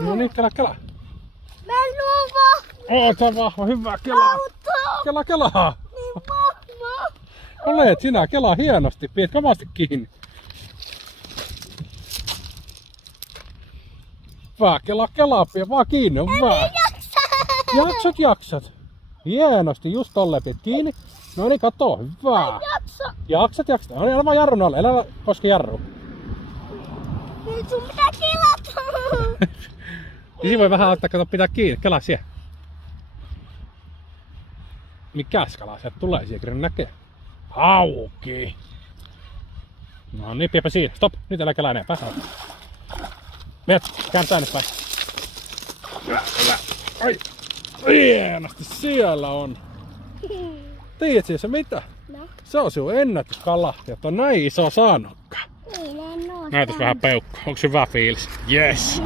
No niin, kelaa. Mä en oo vahva. Oota vahva, hyvä, kelaa. Kelaa. Niin vahva. Olet sinä, kelaa hienosti, pidät kovasti kiinni. Hyvä, kelaa, pidä vaan kiinni, on hyvä. Jaksat. Hienosti, just tolleen pidät kiinni. No niin, kato, hyvä. Jaksat. No niin, älä vaan jarrun alle, älä koske jarru. Nyt sun pitää kelata. Isi voi vähän ottaa, kato, pitää kiinni, kelaa siellä. Mikäs kala sieltä tulee, siellä näkee. Auki. No niin, pidäpä siinä. Stop, nyt älä kelaa enempää. Meet, kääntää tänne päin. Hyvä. Ai, hienosti siellä on. Tiedätkö se mitä? No. Se on sinun ennätyskalahti, että on näin iso saanutkaan. Niin, en oo. Näytäs vähän peukku. Onko hyvä fiilis? Yes!